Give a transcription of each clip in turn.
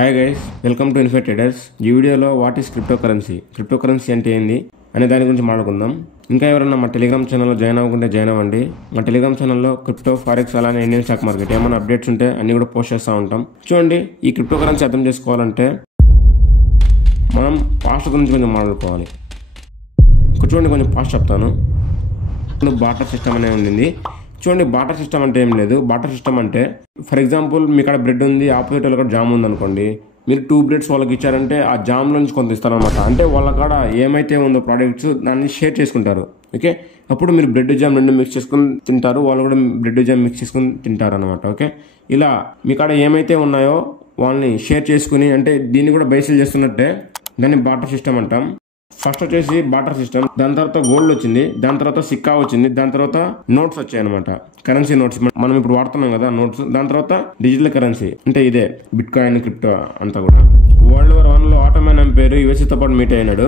Hi guys, welcome to info traders. ఈ వీడియోలో what is cryptocurrency అంటే ఏంది అనే దాని గురించి మాట్లాడుకుందాం. ఇంకా ఎవరైనా మా టెలిగ్రామ్ ఛానల్లో జాయిన్ అవ్వకుంటే జాయిన్ అవ్వండి. మా టెలిగ్రామ్ ఛానల్లో క్రిప్టో, ఫారెక్స్ అలానే ఇండియన్ స్టాక్ మార్కెట్ ఏమైనా అప్డేట్స్ ఉంటే అన్ని కూడా పోస్ట్ చేస్తూ ఉంటాం. చూడండి, ఈ క్రిప్టోకరెన్సీ అర్థం చేసుకోవాలంటే మనం పాస్ట్ గురించి కొంచెం మాట్లాడుకోవాలి. చూడండి, కొంచెం పాస్ట్ చెప్తాను. బార్టర్ సిస్టమ్ అనేది ఉంది. చూడండి, బార్టర్ సిస్టమ్ అంటే ఏం లేదు. బార్టర్ సిస్టమ్ అంటే ఫర్ ఎగ్జాంపుల్ మీ కాడ బ్రెడ్ ఉంది, ఆపోజిట్ వాళ్ళ కాడ జామ్ ఉంది అనుకోండి. మీరు 2 బ్రెడ్స్ వాళ్ళకి ఇచ్చారంటే ఆ జామ్ నుంచి కొంత ఇస్తారనమాట. అంటే వాళ్ళ కాడ ఏమైతే ఉందో ప్రోడక్ట్స్ దాన్ని షేర్ చేసుకుంటారు. ఓకే, అప్పుడు మీరు బ్రెడ్ జామ్ 2 మిక్స్ చేసుకుని తింటారు, వాళ్ళు కూడా బ్రెడ్ జామ్ మిక్స్ చేసుకుని తింటారు అనమాట. ఓకే, ఇలా మీ కాడ ఏమైతే ఉన్నాయో వాళ్ళని షేర్ చేసుకుని, అంటే దీన్ని కూడా బైసిల్ చేస్తున్నట్టే దాన్ని బార్టర్ సిస్టమ్ అంటాం. ఫస్ట్ వచ్చేసి బార్టర్ సిస్టమ్, దాని తర్వాత గోల్డ్ వచ్చింది, దాని తర్వాత సిక్కా వచ్చింది, దాని తర్వాత నోట్స్ వచ్చాయి అనమాట. కరెన్సీ నోట్స్ మనం ఇప్పుడు వాడుతున్నాం కదా నోట్స్. దాని తర్వాత డిజిటల్ కరెన్సీ అంటే ఇదే బిట్ కాయిన్, క్రిప్టో అంతా కూడా. World War I ఆటోమన్ ఎంపైర్ యూఎస్ఏతో పాటు మీట్ అయినాడు.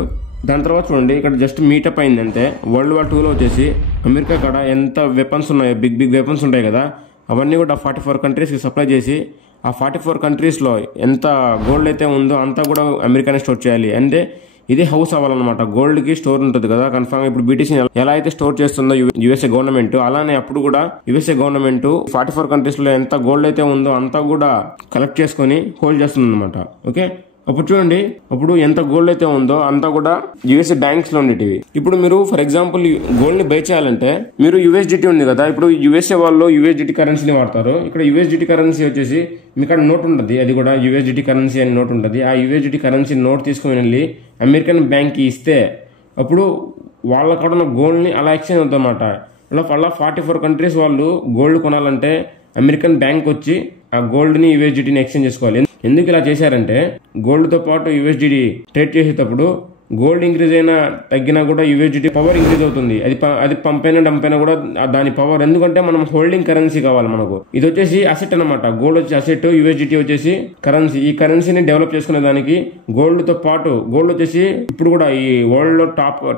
దాని తర్వాత చూడండి, ఇక్కడ జస్ట్ మీటప్ అయిందంటే. World War II వచ్చేసి అమెరికా కాడ ఎంత వెపన్స్ ఉన్నాయో, బిగ్ వెపన్స్ ఉంటాయి కదా, అవన్నీ కూడా 44 కంట్రీస్కి సప్లై చేసి ఆ 44 కంట్రీస్లో ఎంత గోల్డ్ అయితే ఉందో అంతా కూడా అమెరికానే స్టోర్ చేయాలి. అంటే ఇది హౌస్ అవ్వాలన్నమాట. గోల్డ్ కి స్టోర్ ఉంటుంది కదా కన్ఫర్మ్. ఇప్పుడు బీటీసీ ఎలా అయితే స్టోర్ చేస్తుందో యుఎస్ఏ గవర్నమెంట్, అలానే అప్పుడు కూడా యుఎస్ఏ గవర్నమెంట్ 44 కంట్రీస్ లో ఎంత గోల్డ్ అయితే ఉందో అంతా కూడా కలెక్ట్ చేసుకుని హోల్డ్ చేస్తుంది అనమాట. ఓకే, అప్పుడు చూడండి, అప్పుడు ఎంత గోల్డ్ అయితే ఉందో అంతా కూడా యుఎస్ఏ బ్యాంక్స్ లో ఉండేటివి. ఇప్పుడు మీరు ఫర్ ఎగ్జాంపుల్ గోల్డ్ ని బై చేయాలంటే మీరు యూఎస్డిటీ ఉంది కదా, ఇప్పుడు యుఎస్ఏ వాళ్ళు యూఎస్డిటీ కరెన్సీని వాడతారు. ఇక్కడ యూఎస్డిటీ కరెన్సీ వచ్చేసి మీ కాడ నోట్ ఉంటుంది, అది కూడా యూఎస్డిటీ కరెన్సీ అని నోట్ ఉంటుంది. ఆ యూఎస్డిటీ కరెన్సీ నోట్ తీసుకుని వెళ్ళి అమెరికన్ బ్యాంక్ కి ఇస్తే అప్పుడు వాళ్ళ కాడ ఉన్న గోల్డ్ ని అలా ఎక్స్చేంజ్ అవుతుంది అనమాట. అలా 44 కంట్రీస్ వాళ్ళు గోల్డ్ కొనాలంటే అమెరికన్ బ్యాంక్ వచ్చి ఆ గోల్డ్ ని యూఎస్డిటీని ఎక్స్చేంజ్ చేసుకోవాలి. ఎందుకు ఇలా చేశారంటే గోల్డ్ తో పాటు యూఎస్డిటీ ట్రేడ్ చేసేటప్పుడు గోల్డ్ ఇంక్రీజ్ అయినా తగ్గినా కూడా యూఎస్డిటీ పవర్ ఇంక్రీజ్ అవుతుంది. అది పంపైనా డంపైనా కూడా దాని పవర్, ఎందుకంటే మనం హోల్డింగ్ కరెన్సీ కావాలి మనకు. ఇది వచ్చేసి అసెట్ అనమాట. గోల్డ్ వచ్చి అసెట్, యూఎస్డిటీ వచ్చేసి కరెన్సీ. ఈ కరెన్సీని డెవలప్ చేసుకునే దానికి గోల్డ్ తో పాటు, గోల్డ్ వచ్చేసి ఇప్పుడు కూడా ఈ వరల్డ్ లో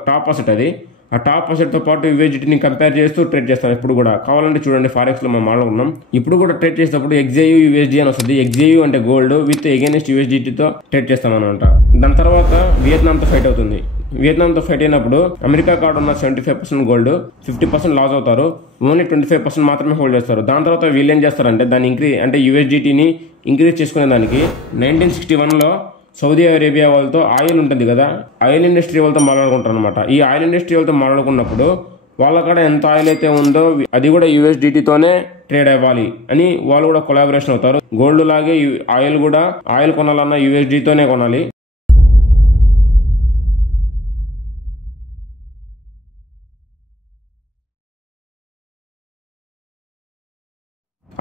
టాప్ అసెట్. అది ఆ టాప్ అసెట్ తో పాటు యూఎస్డిటీని కంపేర్ చేస్తూ ట్రేడ్ చేస్తాం. ఇప్పుడు కూడా కావాలంటే చూడండి, ఫారెక్స్ లో మనం మాట్లాడుకున్నాం. ఇప్పుడు కూడా ట్రేడ్ చేసేటప్పుడు XAU USD అని వస్తుంది. XAU అంటే గోల్డ్ విత్ అగైనెస్ట్ యూఎస్డిటీతో ట్రేడ్ చేస్తాం అనమాట. దాని తర్వాత వియత్నాంతో ఫైట్ అవుతుంది. వియత్నాంతో ఫైట్ అయినప్పుడు అమెరికా కాడ ఉన్న 75% గోల్డ్ 50% లాస్ అవుతారు. ఓన్లీ 25% మాత్రమే హోల్డ్ చేస్తారు. దాని తర్వాత వీళ్ళు ఏం చేస్తారంటే దాన్ని అంటే యూఎస్డిటీని ఇంక్రీజ్ చేసుకునే దానికి 1961లో సౌదీ అరేబియా వాళ్ళతో ఆయిల్ ఉంటుంది కదా, ఆయిల్ ఇండస్ట్రీ వాళ్ళతో మాట్లాడుకుంటారు అనమాట. ఈ ఆయిల్ ఇండస్ట్రీ వాళ్ళతో మాట్లాడుకున్నప్పుడు వాళ్ళ కాడ ఎంత ఆయిల్ అయితే ఉందో అది కూడా యూఎస్డిటీతోనే ట్రేడ్ అవ్వాలి అని వాళ్ళు కూడా కొలాబరేషన్ అవుతారు. గోల్డ్ లాగే ఆయిల్ కూడా, ఆయిల్ కొనాలన్నా యూఎస్డితోనే కొనాలి.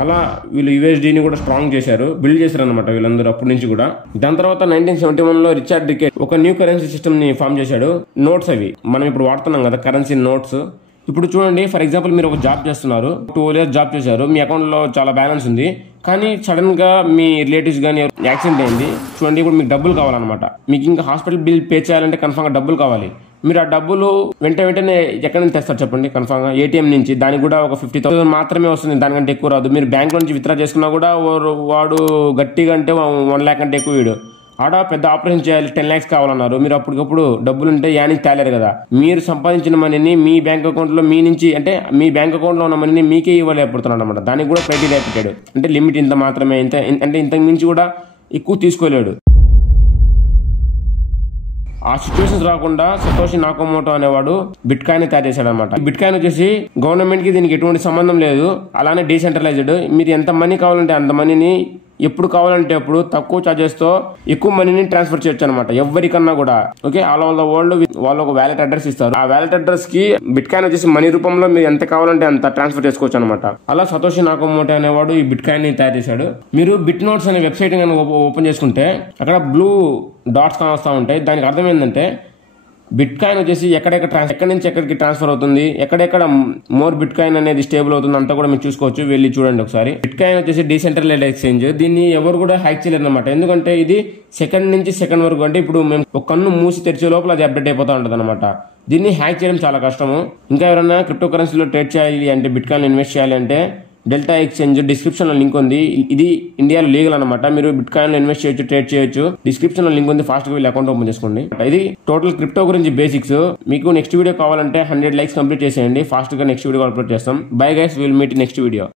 అలా వీళ్ళు యూఎస్డీని కూడా స్ట్రాంగ్ చేశారు, బిల్డ్ చేశారు అనమాట వీళ్ళందరూ అప్పటి నుంచి కూడా. దాని తర్వాత 1971లో రిచర్డ్ రికెట్ ఒక న్యూ కరెన్సీ సిస్టమ్ ని ఫామ్ చేశాడు. నోట్స్, అవి మనం ఇప్పుడు వాడుతున్నాం కదా కరెన్సీ నోట్స్. ఇప్పుడు చూడండి, ఫర్ ఎగ్జాంపుల్ మీరు ఒక జాబ్ చేస్తున్నారు, 2 years జాబ్ చేశారు, మీ అకౌంట్ లో చాలా బ్యాలెన్స్ ఉంది. కానీ సడన్ గా మీ రిలేటివ్స్ కానీ యాక్సిడెంట్ అయింది. చూడండి, ఇప్పుడు మీకు డబ్బులు కావాలన్నమాట. మీకు ఇంకా హాస్పిటల్ బిల్ పే చేయాలంటే కన్ఫర్మ్ గా డబ్బులు కావాలి. మీరు ఆ డబ్బులు వెంటనే ఎక్కడి నుంచి తెస్తారు చెప్పండి? కన్ఫర్మ్ గా ఏటీఎం నుంచి. దానికి కూడా ఒక 50,000 మాత్రమే వస్తుంది, దానికంటే ఎక్కువ రాదు. మీరు బ్యాంక్ నుంచి విత్డ్రా చేసుకున్నా కూడా వాడు గట్టిగా అంటే 1 lakh కంటే ఎక్కువ వీడు. ఆడ పెద్ద ఆపరేషన్ చేయాలి, 10 lakhs కావాలన్నారు. మీరు అప్పటికప్పుడు డబ్బులు ఉంటే యానికి తేలేరు కదా. మీరు సంపాదించిన మనీని మీ బ్యాంక్ అకౌంట్ లో, మీ నుంచి అంటే మీ బ్యాంక్ అకౌంట్ లో ఉన్న మనీని మీకే ఇవ్వలేకపోతున్నాడు అనమాట. దానికి కూడా క్రైటీరియా పెట్టాడు. అంటే లిమిట్ ఇంత మాత్రమే, అంటే ఇంతకు మించి కూడా ఎక్కువ తీసుకోలేడు. ఆ సిచ్యువేషన్స్ రాకుండా సతోషి నాకమోటో అనేవాడు బిట్ కాయిన్ తయారు చేశాడు అనమాట. బిట్ కాయిన్ వచ్చేసి గవర్నమెంట్ కి దీనికి ఎటువంటి సంబంధం లేదు, అలానే డీసెంట్రలైజ్డ్. మీరు ఎంత మనీ కావాలంటే అంత మనీని ఎప్పుడు కావాలంటే అప్పుడు తక్కువ చార్జెస్ తో ఎక్కువ మనీని ట్రాన్స్ఫర్ చేయొచ్చు అనమాట, ఎవరికన్నా కూడా. Okay, all over the world వాళ్ళు ఒక వ్యాలెట్ అడ్రస్ ఇస్తారు. ఆ వ్యాలెట్ అడ్రస్ కి బిట్ కాయిన్ వచ్చేసి మనీ రూపంలో మీరు ఎంత కావాలంటే అంత ట్రాన్స్ఫర్ చేసుకోవచ్చు అనమాట. అలా సతోషి నాకమోటో అనేవాడు ఈ బిట్ కాయిన్ ని తయారు చేశాడు. మీరు బిట్ నోట్స్ అనే వెబ్సైట్ ఓపెన్ చేసుకుంటే అక్కడ బ్లూ డాట్స్ కానొస్తా ఉంటాయి. దానికి అర్థం ఏంటంటే బిట్ కాయిన్ వచ్చేసి ఎక్కడి నుంచి ఎక్కడికి ట్రాన్స్ఫర్ అవుతుంది, ఎక్కడెక్కడ మోర్ బిట్ కాయిన్ అనేది స్టేబుల్ అవుతుంది అంతా కూడా మీరు చూసుకోవచ్చు. వెళ్ళి చూడండి ఒకసారి. బిట్ కాయిన్ వచ్చేసి డీసెంట్రలైజ్డ్ ఎక్స్చేంజ్. దీన్ని ఎవరు కూడా హ్యాక్ చేయలేరు అనమాట. ఎందుకంటే ఇది సెకండ్ నుంచి సెకండ్ వరకు, అంటే ఇప్పుడు మేము ఒక కన్ను మూసి తెరిచే లోపల అది అప్డేట్ అయిపోతా ఉంటుంది అనమాట. దీన్ని హ్యాక్ చేయడం చాలా కష్టము. ఇంకా ఎవరైనా క్రిప్టో కరెన్సీలో ట్రేడ్ చేయాలి అంటే, బిట్ కాయిన్ ఇన్వెస్ట్ చేయాలి అంటే డెల్టా ఎక్స్చేంజ్ డిస్క్రిప్షన్ లో లింక్ ఉంది. ఇది ఇండియాలో లీగల్ అనమాట. మీరు బిట్ కాయిన్ లో ఇన్వెస్ట్ చేయొచ్చు, ట్రేడ్ చేయొచ్చు. డిస్క్రిప్షన్ లో లింక్ ఉంది, ఫాస్ట్ గా వెళ్ళి అకౌంట్ ఓపెన్ చేసుకోండి. ఇది టోటల్ క్రిప్టో గురించి బేసిక్స్. మీకు నెక్స్ట్ వీడియో కావాలంటే 100 లైక్స్ కంప్లీట్ చేసేయండి. ఫాస్ట్ గా నెక్స్ట్ వీడియో అప్లోడ్ చేస్తాం. Bye guys, will meet next video.